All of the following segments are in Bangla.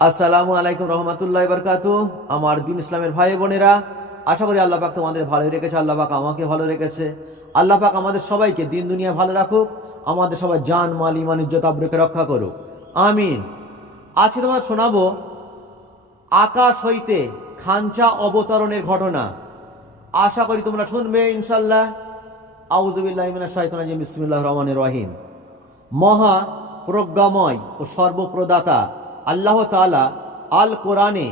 আসসালামু আলাইকুম রহমতুল্লাহি বারকাতু। আমার দিন ইসলামের ভাই বোনেরা, আশা করি আল্লাহ পাক তোমাদের ভালো রেখেছে। আল্লাহ পাক আমাকে ভালো রেখেছে। আল্লাহ পাক আমাদের সবাইকে দিন দুনিয়া ভালো রাখুক, আমাদের সবাই জান মাল ইমান ইজ্জত আবরুকে রক্ষা করুক, আমিন। আজকে তোমরা শোনাবো আকাশ হইতে খাঞ্চা অবতরণের ঘটনা। আশা করি তোমরা শুনবে ইনশাল্লাহ। আউযুবিল্লাহি মিনাশ শাইতানির রাজিম। বিসমিল্লাহির রহমানির রহিম। মহা প্রজ্ঞাময় ও সর্বপ্রদাতা আল্লাহ তাআলা আল কোরআনে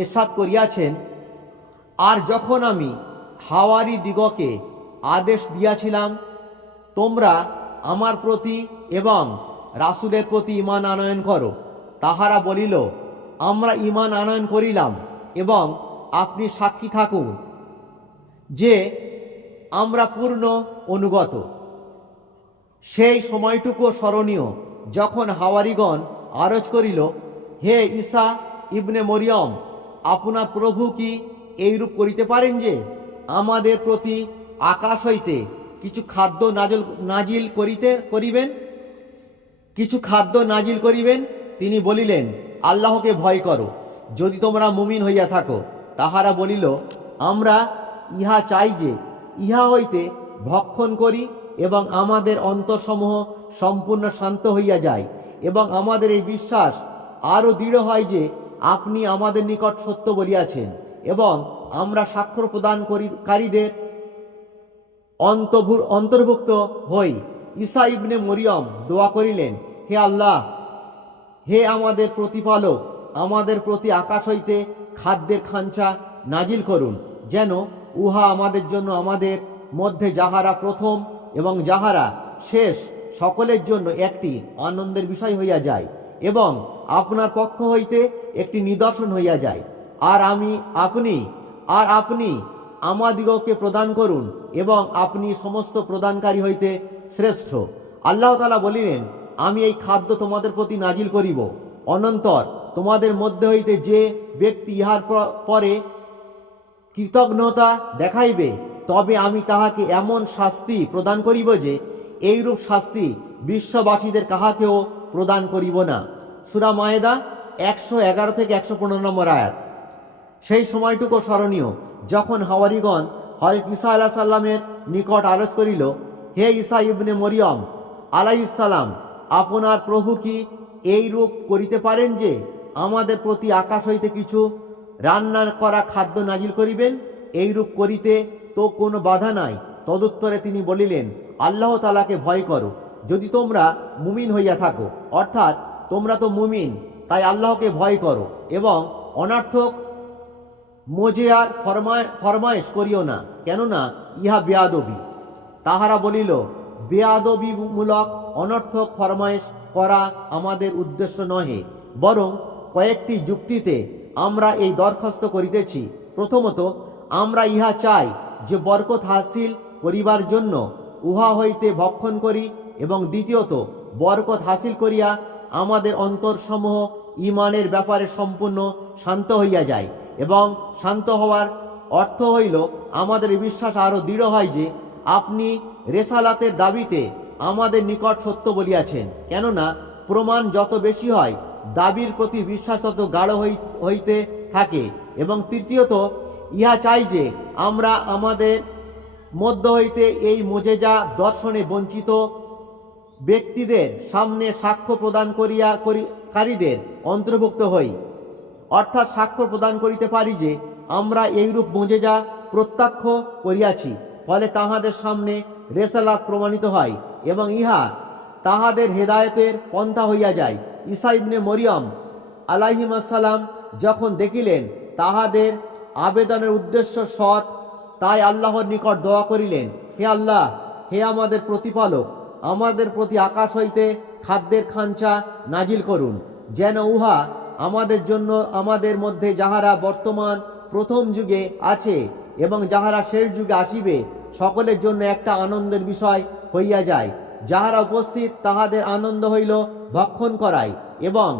ইরশাদ করিয়াছেন, আর যখন আমি হাওয়ারি দিগকে আদেশ দিয়াছিলাম তোমরা আমার প্রতি এবং রাসূলের প্রতি ঈমান আনয়ন করো, তাহারা বলিল, আমরা ঈমান আনয়ন করিলাম এবং আপনি সাক্ষী থাকুন যে আমরা পূর্ণ অনুগত। সেই সময়টুকু স্মরণীয় যখন হাওয়ারিগণ আরজ করিল, হে ঈসা ইবনে মরিয়ম, আপনার প্রভু কি এইরূপ করিতে পারেন যে আমাদের প্রতি আকাশ হইতে কিছু খাদ্য নাজিল করিবেন? তিনি বলিলেন, আল্লাহকে ভয় করো যদি তোমরা মুমিন হইয়া থাকো। তাহারা বলিল, আমরা ইহা চাই যে ইহা হইতে ভক্ষণ করি এবং আমাদের অন্তরসমূহ সম্পূর্ণ শান্ত হইয়া যায় এবং আমাদের এই বিশ্বাস আরও দৃঢ় হয় যে আপনি আমাদের নিকট সত্য বলিয়াছেন এবং আমরা সাক্ষ্য প্রদানকারীদের অন্তর্ভুক্ত হই। ঈসা ইবনে মরিয়ম দোয়া করিলেন, হে আল্লাহ, হে আমাদের প্রতিপালক, আমাদের প্রতি আকাশ হইতে খাদ্যের খাঞ্চা নাজিল করুন, যেন উহা আমাদের জন্য, আমাদের মধ্যে যাহারা প্রথম এবং যাহারা শেষ, সকলের জন্য একটি আনন্দের বিষয় হইয়া যায় এবং আপনার পক্ষ হইতে একটি নিদর্শন হইয়া যায়। আর আপনি আমাদিগকে প্রদান করুন এবং আপনি সমস্ত প্রদানকারী হইতে শ্রেষ্ঠ। আল্লাহ তাআলা বলিলেন, আমি এই খাদ্য তোমাদের প্রতি নাজিল করিব, অনন্তর তোমাদের মধ্যে হইতে যে ব্যক্তি ইহার পরে কৃতজ্ঞতা দেখাইবে, তবে আমি তাহাকে এমন শাস্তি প্রদান করিব যে এইরূপ শাস্তি বিশ্ববাসীদের কাহাকেও প্রদান করিব না। সূরা মায়েদা 111 থেকে 115 নম্বর আয়াত। সেই সময়টুকু স্মরণীয় যখন হাওয়ারিগণ হযরত ঈসা আলাইহিস সালামের নিকট আরজ করিল, হে ঈসা ইবনে মরিয়ম আলাইহিস সালাম, আপনার প্রভু কি এই রূপ করিতে পারেন যে আমাদের প্রতি আকাশ হইতে কিছু রান্না করা খাদ্য নাজিল করিবেন? এই রূপ করিতে তো কোনো বাধা নাই। তদুত্তরে তিনি বলিলেন, আল্লাহ তাআলাকে ভয় করো যদি তোমরা মুমিন হইয়া থাকো। অর্থাৎ তোমরা তো মুমিন, তাই আল্লাহকে ভয় করো এবং অনর্থক মোজেয়ার ফরমায়েশ করিও না, কেননা ইহা বেয়াদবি। তাহারা বলিল, বেয়াদবিমূলক অনর্থক ফরমায়েশ করা আমাদের উদ্দেশ্য নহে, বরং কয়েকটি যুক্তিতে আমরা এই দরখাস্ত করিতেছি। প্রথমত, আমরা ইহা চাই যে বরকত হাসিল করিবার জন্য উহা হইতে ভক্ষণ করি, এবং দ্বিতীয়ত, বরকত হাসিল করিয়া আমাদের অন্তরসমূহ ঈমানের ব্যাপারে সম্পূর্ণ শান্ত হইয়া যায় এবং শান্ত হওয়ার অর্থ হইল আমাদের বিশ্বাস আরও দৃঢ় হয় যে আপনি রেসালাতের দাবিতে আমাদের নিকট সত্য বলিয়াছেন। কেননা প্রমাণ যত বেশি হয়, দাবির প্রতি বিশ্বাস তত গাঢ় হইতে থাকে। এবং তৃতীয়ত, ইহা চাই যে আমরা আমাদের মধ্য হইতে এই মোজেজা দর্শনে বঞ্চিত ব্যক্তিদের সামনে সাক্ষ্য কারীদের অন্তর্ভুক্ত হই। অর্থাৎ সাক্ষ্য প্রদান করিতে পারি যে আমরা এইরূপ মোজেজা প্রত্যক্ষ করিয়াছি, ফলে তাহাদের সামনে রেসালাত প্রমাণিত হয় এবং ইহা তাহাদের হেদায়েতের পন্থা হইয়া যায়। ঈসা ইবনে মরিয়ম আলাইহিস সালাম যখন দেখিলেন তাহাদের আবেদনের উদ্দেশ্য সৎ, তাই আল্লাহর নিকট দোয়া করিলেন, হে আল্লাহ, হে আমাদের প্রতিপালক, আমাদের প্রতি আকাশ হইতে খাদ্যের খাঞ্চা নাজিল করুন, যেন উহা আমাদের জন্য, আমাদের মধ্যে যাহারা বর্তমান প্রথম যুগে আছে এবং যাহারা শেষ যুগে আসিবে, সকলের জন্য একটা আনন্দের বিষয় হইয়া যায়। যাহারা উপস্থিত তাহাদের আনন্দ হইল ভক্ষণ করায় এবং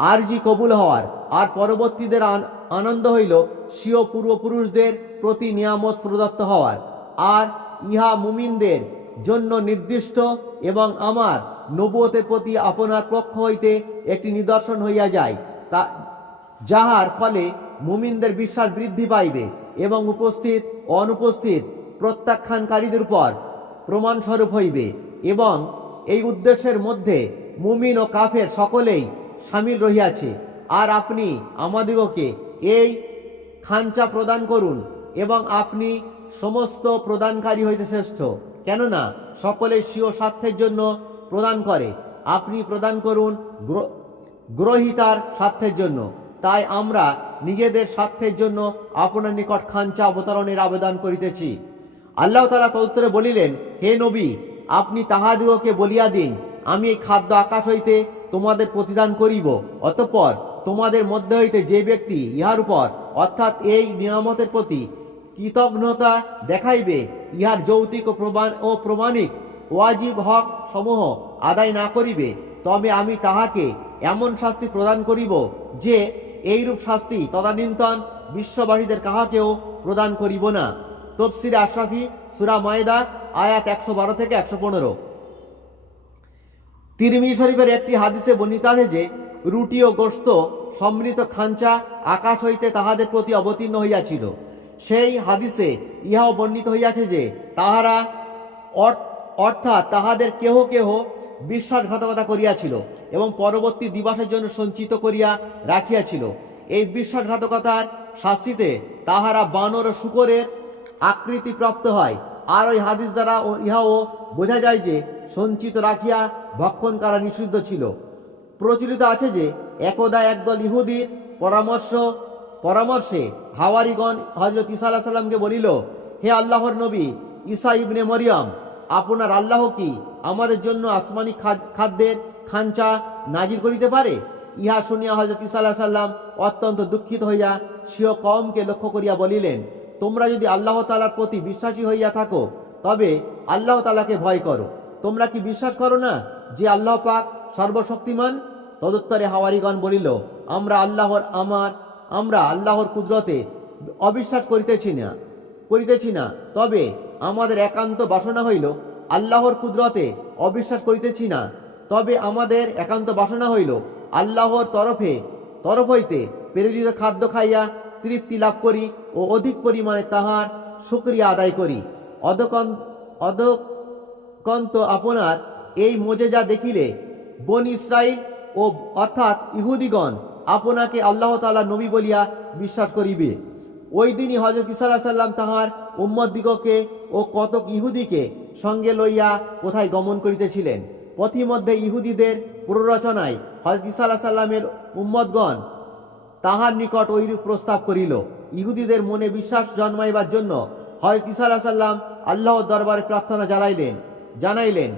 আরজি কবুল হওয়ার, আর পরবর্তীদের আনন্দ হইল স্বীয় পূর্বপুরুষদের প্রতি নিয়ামত প্রদত্ত হওয়ার। আর ইহা মুমিনদের জন্য নির্দিষ্ট এবং আমার নবুয়তের প্রতি আপনার পক্ষ হইতে একটি নিদর্শন হইয়া যায়, তা যাহার ফলে মুমিনদের বিশ্বাস বৃদ্ধি পাইবে এবং উপস্থিত ও অনুপস্থিত প্রত্যাখ্যানকারীদের উপর প্রমাণস্বরূপ হইবে। এবং এই উদ্দেশ্যের মধ্যে মুমিন ও কাফের সকলেই সামিল রহিয়াছে। আর আপনি আমাদিগকে এই খাঞ্চা প্রদান করুন এবং আপনি সমস্ত প্রদানকারী হইতে শ্রেষ্ঠ, কেননা সকলের স্বীয় স্বার্থের জন্য প্রদান করে। আপনি প্রদান করুন গ্রহীতার স্বার্থের জন্য। তাই আমরা নিজেদের স্বার্থের জন্য আপনার নিকট খাঞ্চা অবতরণের আবেদন করিতেছি। আল্লাহ তাআলা তদুত্তরে বলিলেন, হে নবী, আপনি তাহাদিগকে বলিয়া দিন, আমি এই খাদ্য আকাশ হইতে তোমাদের প্রতিদান করিব। অতঃপর তোমাদের মধ্যে হইতে যে ব্যক্তি ইহার উপর অর্থাৎ এই নিয়ামতের প্রতি কৃতজ্ঞতা দেখাইবে, ইহার যৌতিক ও প্রমাণিক ওয়াজিব হক সমূহ আদায় না করিবে, তবে আমি তাহাকে এমন শাস্তি প্রদান করিব যে এইরূপ শাস্তি তদানীন্তন বিশ্ববাসীদের কাহাকেও প্রদান করিব না। তফসিরে আশরাফি, সূরা মায়েদা, আয়াত 112 থেকে 115। তিরমিজি শরীফের একটি হাদিসে বর্ণিত আছে যে রুটি ও গোশত সমৃদ্ধ খাঞ্চা আকাশ হইতে তাহাদের প্রতি অবতীর্ণ হইয়াছিল। সেই হাদিসে ইহাও বর্ণিত হইয়াছে যে তাহারা অর্থাৎ তাহাদের কেহ কেহ বিশ্বাসঘাতকতা করিয়াছিল এবং পরবর্তী দিবসের জন্য সঞ্চিত করিয়া রাখিয়াছিল। এই বিশ্বাসঘাতকতার শাস্তিতে তাহারা বানর ও শূকরের আকৃতি প্রাপ্ত হয়। আর ওই হাদিস দ্বারা ইহাও বোঝা যায় যে সঞ্চিত রাখিয়া ভক্ষণ করা নিষিদ্ধ ছিল। প্রচলিত আছে যে একদা একদল ইহুদির পরামর্শে হাওয়ারিগণ হযরত ঈসা আলাইহিস সালামকে বলিল, হে আল্লাহর নবী ঈসা ইবনে মরিয়ম, আপনার আল্লাহ কি আমাদের জন্য আসমানি খাদ্যের খাঞ্চা নাজিল করিতে পারে? ইহা শুনিয়া হযরত ঈসা আলাইহিস সালাম অত্যন্ত দুঃখিত হইয়া স্বীয় কওমকে লক্ষ্য করিয়া বলিলেন, তোমরা যদি আল্লাহ তাআলার প্রতি বিশ্বাসী হইয়া থাকো তবে আল্লাহ তাআলাকে ভয় করো। তোমরা কি বিশ্বাস করো না যে আল্লাহ পাক সর্বশক্তিমান? তদুত্তরে হাওয়ারিগণ বলিল, আমরা আল্লাহর কুদরতে অবিশ্বাস করিতেছি না, তবে আমাদের একান্ত বাসনা হইল আল্লাহর কুদরতে অবিশ্বাস করিতেছি না, তবে আমাদের একান্ত বাসনা হইল আল্লাহর তরফ হইতে প্রেরিত খাদ্য খাইয়া তৃপ্তি লাভ করি ও অধিক পরিমাণে তাহার শুকরিয়া আদায় করি। অদকন্ত আপনার এই মোজেজা দেখিলে বনি ইসরাইল ও অর্থাৎ ইহুদিগণ আপনাকে আল্লাহ তাআলা নবী বলিয়া বিশ্বাস করিবে। ওই দিনই হযরত ঈসা আলাইহিস সালাম তাহার উম্মতদিগকে ও কতক ইহুদিকে সঙ্গে লইয়া কোথায় গমন করিতেছিলেন। পথিমধ্যে ইহুদিদের প্ররোচনায় হযরত ঈসা আলাইহিস সালামের উম্মতগণ তাহার নিকট ঐরূপ প্রস্তাব করিল। ইহুদিদের মনে বিশ্বাস জন্মাইবার জন্য হযরত ঈসা আলাইহিস সালাম আল্লাহর দরবারে প্রার্থনা জানাইলেন,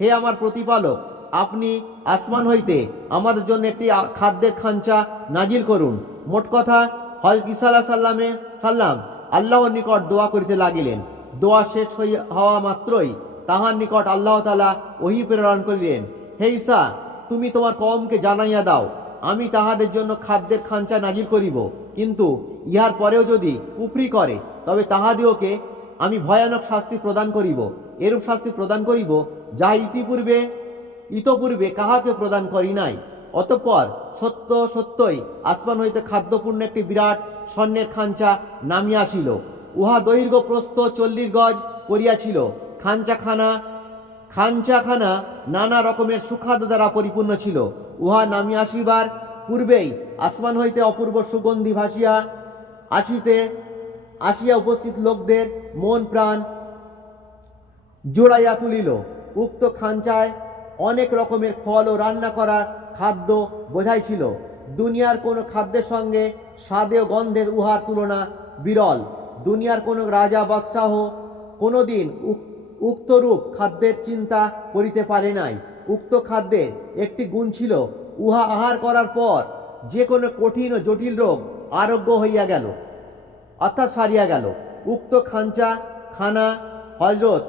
হে আমার প্রতিপালক, আপনি আসমান হইতে আমাদের জন্য একটি খাদ্যের খাঞ্চা নাজিল করুন। মোট কথা হযরত ঈসা আলাইহিস সালাম আল্লাহর নিকট দোয়া করিতে লাগিলেন। দোয়া শেষ হওয়া মাত্রই তাহার নিকট আল্লাহ তাআলা ওহী প্রেরণ করিলেন, হে ঈসা, তুমি তোমার কওমকে জানাইয়া দাও, আমি তাহাদের জন্য খাদ্যের খাঞ্চা নাজিল করিব, কিন্তু ইহার পরেও যদি কুফরি করে তবে তাহাদিওকে আমি ভয়ানক শাস্তি প্রদান করিব। এরূপ শাস্তি প্রদান করিব যাহা ইতপূর্বে কাহাকে প্রদান করি নাই। অতঃপর সত্যই আসমান হইতে খাদ্যপূর্ণ একটি বিরাট স্বর্ণের খাঞ্চা নামিয়া আসিল। উহা দৈর্ঘ্য প্রস্থ 40 গজ করিয়াছিল। খাঞ্চাখানা নানা রকমের সুখাদ্য দ্বারা পরিপূর্ণ ছিল। উহা নামিয়া আসিবার পূর্বেই আসমান হইতে অপূর্ব সুগন্ধি আসিয়া উপস্থিত লোকদের মন প্রাণ জোড়াইয়া তুলিল। উক্ত খাঞ্চায় অনেক রকমের ফল ও রান্না করা খাদ্য বোঝাই ছিল। দুনিয়ার কোনো খাদ্যের সঙ্গে স্বাদে ও গন্ধের উহার তুলনা বিরল। দুনিয়ার কোনো রাজা বাদশাহ কোনোদিন উক্তরূপ খাদ্যের চিন্তা করিতে পারে নাই। উক্ত খাদ্যের একটি গুণ ছিল, উহা আহার করার পর যে কোনো কঠিন ও জটিল রোগ আরোগ্য হইয়া গেল, অর্থাৎ সারিয়া গেল। উক্ত খানা হযরত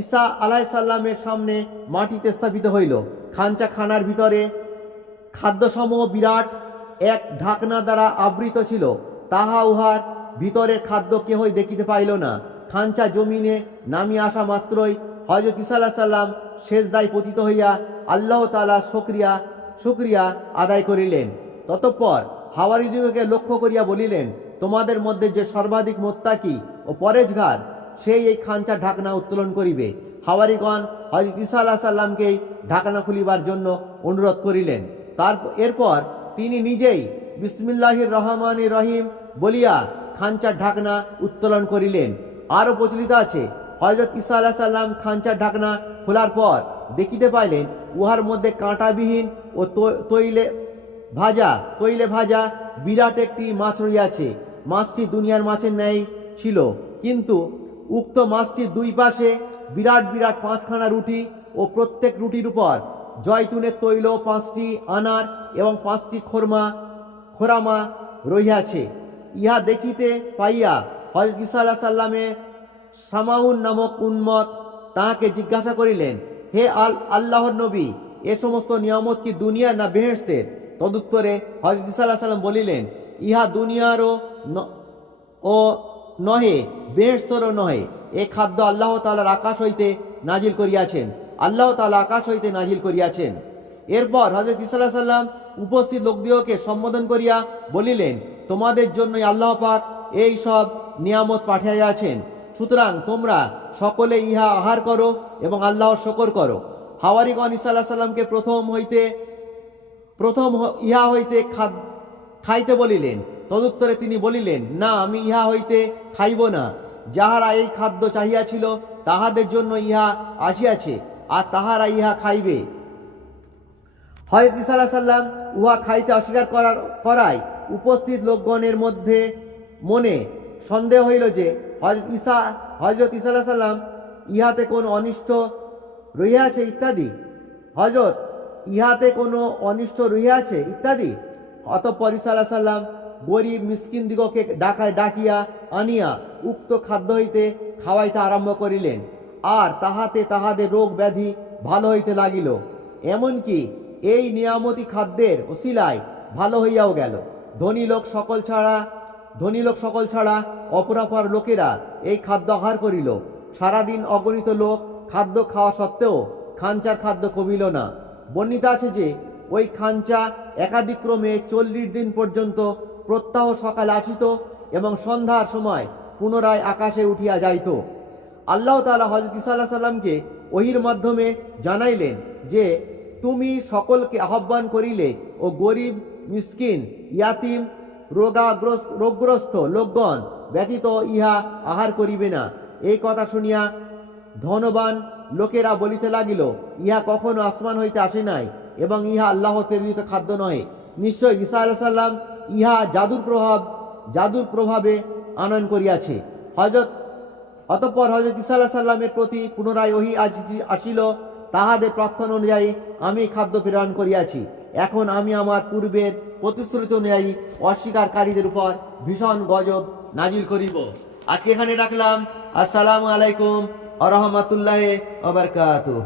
ঈসা আলাইহিস সালামের সামনে মাটিতে স্থাপিত হইল। খানার ভিতরে খাদ্যসমূহ বিরাট এক ঢাকনা দ্বারা আবৃত ছিল। তাহা উহার ভিতরের খাদ্য কেহই দেখিতে পাইল না। খাঞ্চা জমিনে নামিয়া আসা মাত্রই হযরত ঈসা আলাইহিস সালাম সেজদায় পতিত হইয়া আল্লাহ তাআলা শুকরিয়া আদায় করিলেন। ততঃপর হাওয়ারীদিগকে লক্ষ্য করিয়া বলিলেন, তোমাদের মধ্যে যে সর্বাধিক মোত্তাকি ও পরেজগার সেই এই খাঞ্চার ঢাকনা উত্তোলন করিবে। হাওয়ারীগণ হযরত ঈসা আলাইহিস সালামকে ঢাকনা খুলিবার জন্য অনুরোধ করিলেন। এরপর তিনি নিজেই বিসমিল্লাহির রহমানির রহিম বলিয়া খাঞ্চার ঢাকনা উত্তোলন করিলেন। আরও প্রচলিত আছে, হযরত ঈসা আলাইহিস সালাম খাঞ্চার ঢাকনা খোলার পর দেখিতে পাইলেন উহার মধ্যে কাঁটাবিহীন ও তৈলে ভাজা বিরাট একটি মাছ রহিয়াছে। মাছটি দুনিয়ার মাছের ন্যায় ছিল, কিন্তু উক্ত মাছটির দুই পাশে বিরাট বিরাট 5খানা রুটি ও প্রত্যেক রুটির উপর জয়তুনের তৈল 5টি আনার এবং 5টি খোরামা রহিয়াছে। ইহা দেখিতে পাইয়া হযরত ঈসা আলাইহিস সালামে সামাউন নামক উন্মত তাহাকে জিজ্ঞাসা করিলেন, হে আল্লাহর নবী, এ সমস্ত নিয়ামত কি দুনিয়ার না বেহেশতের? তদুত্তরে হযরত ঈসা আলাইহিস সালাম বলিলেন, ইহা দুনিয়ারও ও নহে, বেহেশতেরও নহে। এ খাদ্য আল্লাহ তাআলার আকাশ হইতে নাজিল করিয়াছেন। আল্লাহ তাআলা আকাশ হইতে নাজিল করিয়াছেন। এরপর হযরত ঈসা আলাইহিস সালাম উপস্থিত লোকদিগকে সম্বোধন করিয়া বলিলেন, তোমাদের জন্যই আল্লাহ পাক এই সব নিয়ামত পাঠাইয়াছেন, সুতরাং তোমরা সকলে ইহা আহার করো এবং আল্লাহর শুকর করো। হাওয়ারীগণ ঈসা আলাইহিস সালামকে প্রথম ইহা হইতে খাইতে বলিলেন। তদুত্তরে তিনি বলিলেন, না, আমি ইহা হইতে খাইব না। যাহারা এই খাদ্য চাহিয়াছিল তাহাদের জন্য ইহা আসিয়াছে, আর তাহারা ইহা খাইবে। হযরত ঈসা আলাইহিস সালাম উহা খাইতে অস্বীকার করায় উপস্থিত লোকগণের মনে সন্দেহ হইল যে হযরত ঈসা আলাইহিস সালাম ইহাতে কোনো অনিষ্ট রহিয়াছে ইত্যাদি। অতঃপর ঈসা আলাইহিস সালাম গরিব মিসকিন দিগকে ডাকিয়া আনিয়া উক্ত খাদ্য হইতে খাওয়াইতে আরম্ভ করিলেন, আর তাহাতে তাহাদের রোগ ব্যাধি ভালো হইতে লাগিল। এমনকি এই নিয়ামতি খাদ্যের ওসিলায় ভালো হইয়াও গেল। ধনী লোক সকল ছাড়া অপরাপর লোকেরা এই খাদ্য আহার করিল। সারাদিন অগণিত লোক খাদ্য খাওয়া সত্ত্বেও খাঞ্চার খাদ্য কমিল না। বর্ণিত আছে যে ওই খাঞ্চা একাদিক্রমে 40 দিন পর্যন্ত প্রত্যাহ সকালে আসিত এবং সন্ধ্যার সময় পুনরায় আকাশে উঠিয়া যাইত। আল্লাহ তাআলা হযরত ঈসা আলাইহিস সালামকে ওহীর মাধ্যমে জানাইলেন যে, তুমি সকলকে আহ্বান করিলে ও গরিব, মিসকিন, ইয়াতিম, রোগগ্রস্ত লোকগণ ব্যতীত ইহা আহার করিবে না। এই কথা শুনিয়া ধনবান লোকেরা বলিতে লাগিল, ইহা কখনো আসমান হইতে আসে নাই এবং ইহা আল্লাহ প্রেরিত খাদ্য নহে। নিশ্চয় ঈসা আলাইহিস সালাম ইহা জাদুর প্রভাবে আনয়ন করিয়াছে। অতঃপর হযরত ঈসা আলাইহিস সালামের প্রতি পুনরায় ওহী আসিল, তাহাদের প্রার্থনা অনুযায়ী আমি খাদ্য প্রেরণ করিয়াছি। এখন আমি আমার পূর্বের প্রতিশ্রুতি অনুযায়ী অস্বীকারীদের উপর ভীষণ গজব নাজিল করিব। আজকে এখানে রাখলাম। আসসালামু আলাইকুম ওয়া রাহমাতুল্লাহি ওয়া বারাকাতুহু।